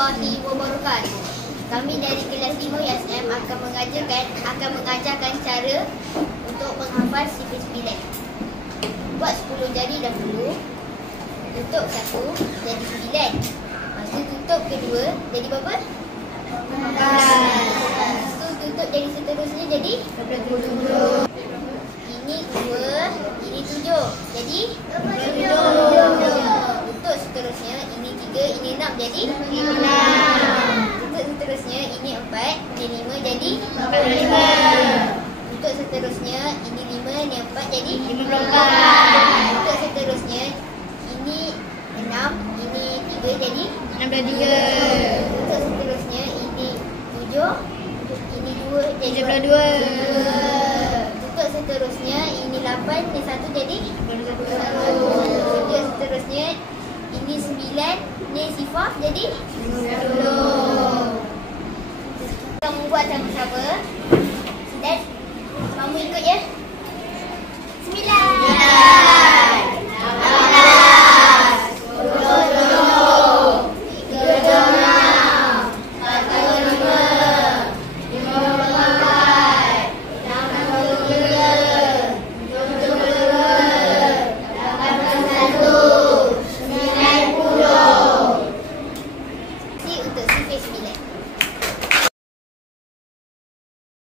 warahmatullahi wabarakatuh. Kami dari kelas 5 YSM akan mengajarkan cara untuk menghafal CP9. Buat 10 jari dahulu. Tutup 1 jadi 9. Lepas tu tutup kedua jadi berapa? 15. Lepas tu tutup jadi seterusnya jadi 20. Ini 2, ini 7. Jadi 20. Tutup seterusnya ini 3, ini 6 jadi 15. Tutup seterusnya ini 4, ini 5 jadi 45. Tutup seterusnya ini 5, ini 4 jadi 54. Tutup seterusnya ini 6, ini 3 jadi 63. Tutup seterusnya ini 7, ini 2 jadi 22. Tutup seterusnya ini 8, ini 1 jadi 21. Tutup seterusnya ini 9, ini sifar jadi 10. Kamu buat sama-sama dan kamu ikut ya. 9.